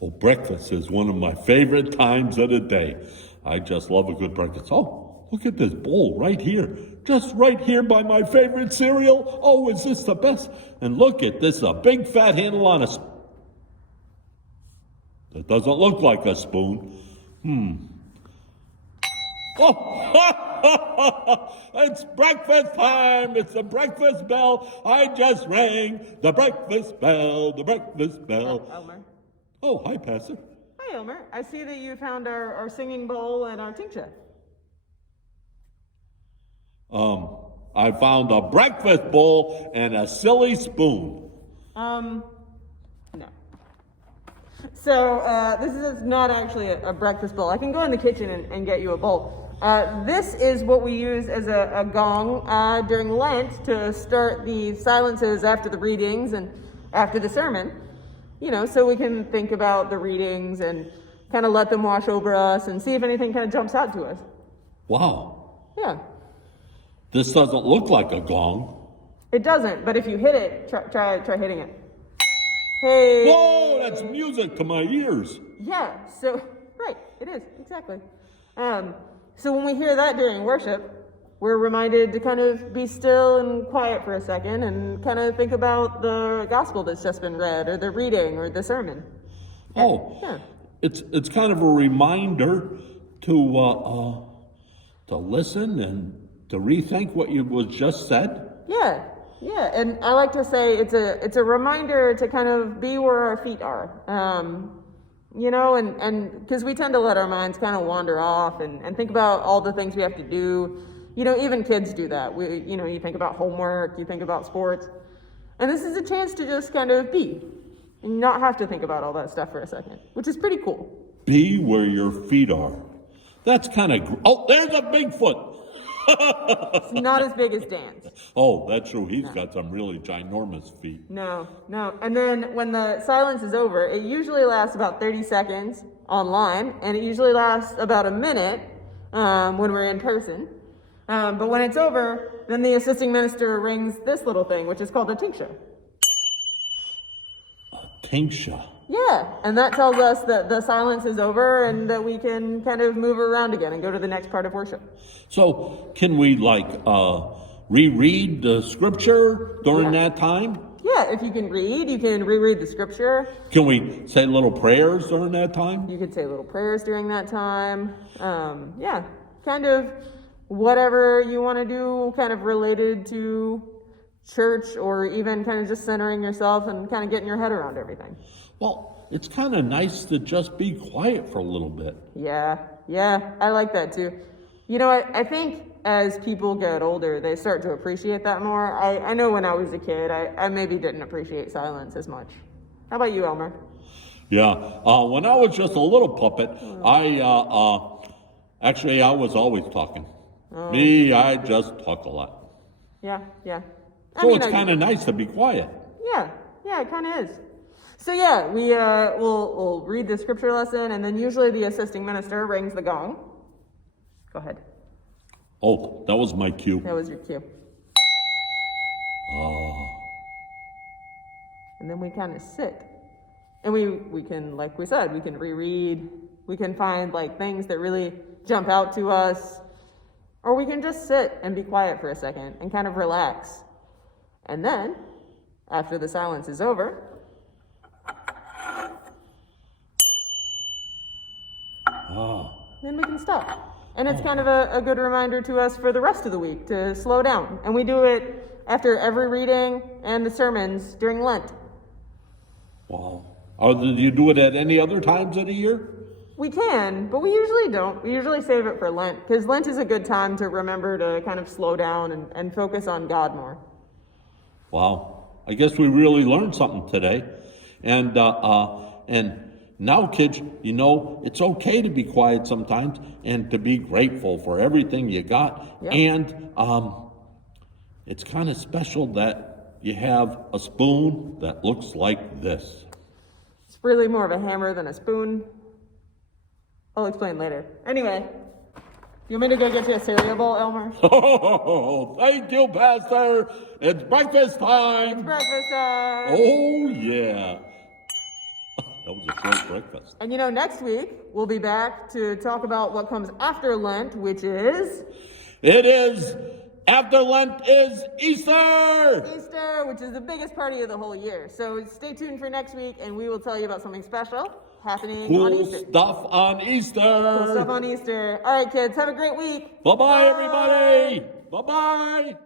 Oh, breakfast is one of my favorite times of the day. I just love a good breakfast. Oh, look at this bowl right here. Just right here by my favorite cereal. Oh, is this the best? And look at this, a big fat handle on a spoon. That doesn't look like a spoon. Oh, it's breakfast time. It's the breakfast bell. I just rang the breakfast bell, the breakfast bell. Elmer. Oh, hi, Pastor. Hi, Elmer. I see that you found our singing bowl and our tincture. I found a breakfast bowl and a silly spoon. No. So, this is not actually a breakfast bowl. I can go in the kitchen and get you a bowl. This is what we use as a gong during Lent to start the silences after the readings and after the sermon. You know, so we can think about the readings and kind of let them wash over us and see if anything kind of jumps out to us. Wow. Yeah. This doesn't look like a gong. It doesn't, but if you hit it, try hitting it. Hey. Whoa, that's music to my ears. Yeah, so, right, it is, exactly. So when we hear that during worship, we're reminded to kind of be still and quiet for a second and kind of think about the gospel that's just been read or the reading or the sermon. Oh, yeah. It's kind of a reminder to listen and to rethink what was just said. Yeah, and I like to say it's a reminder to kind of be where our feet are. You know, and because we tend to let our minds kind of wander off and think about all the things we have to do. You know, even kids do that. You think about homework, you think about sports. And this is a chance to just kind of be and not have to think about all that stuff for a second, which is pretty cool. Be where your feet are. That's kind of... Oh, there's a Bigfoot. It's not as big as Dan's. Oh, that's true. He's got some really ginormous feet. No. And then when the silence is over, it usually lasts about 30 seconds online, and it usually lasts about a minute when we're in person. But when it's over, then the assisting minister rings this little thing, which is called a tincture. A tincture? Yeah, and that tells us that the silence is over and that we can kind of move around again and go to the next part of worship. So, can we, reread the scripture during that time? Yeah, if you can read, you can reread the scripture. Can we say little prayers during that time? You could say little prayers during that time. Kind of whatever you want to do, kind of related to church or even kind of just centering yourself and kind of getting your head around everything. Well, it's kind of nice to just be quiet for a little bit. Yeah, I like that too. You know, I think as people get older, they start to appreciate that more. I know when I was a kid, I maybe didn't appreciate silence as much. How about you, Elmer? Yeah, when I was just a little puppet, I was always talking. Me, I just talk a lot. Yeah. So it's kind of nice to be quiet. Yeah, it kind of is. So yeah, we'll read the scripture lesson, and then usually the assisting minister rings the gong. Go ahead. Oh, that was my cue. That was your cue. And then we kind of sit. And we can, like we said, we can reread. We can find things that really jump out to us. Or we can just sit and be quiet for a second and kind of relax. And then, after the silence is over, then we can stop. And it's kind of a good reminder to us for the rest of the week to slow down. And we do it after every reading and the sermons during Lent. Wow. Do you do it at any other times of the year? We can, but we usually don't. We usually save it for Lent, because Lent is a good time to remember to kind of slow down and focus on God more. Wow. I guess we really learned something today. And now, kids, it's okay to be quiet sometimes and to be grateful for everything you got. Yep. And it's kind of special that you have a spoon that looks like this. It's really more of a hammer than a spoon. I'll explain later. Anyway, you want me to go get you a cereal bowl, Elmer? Oh, thank you, Pastor. It's breakfast time. It's breakfast time. Oh, yeah. that was a short breakfast. And next week we'll be back to talk about what comes after Lent, which is... It is, after Lent is Easter! Easter, which is the biggest party of the whole year. So stay tuned for next week, and we will tell you about something special happening on Easter. Cool stuff on Easter! Cool stuff on Easter. All right, kids, have a great week. Bye-bye, everybody! Bye-bye!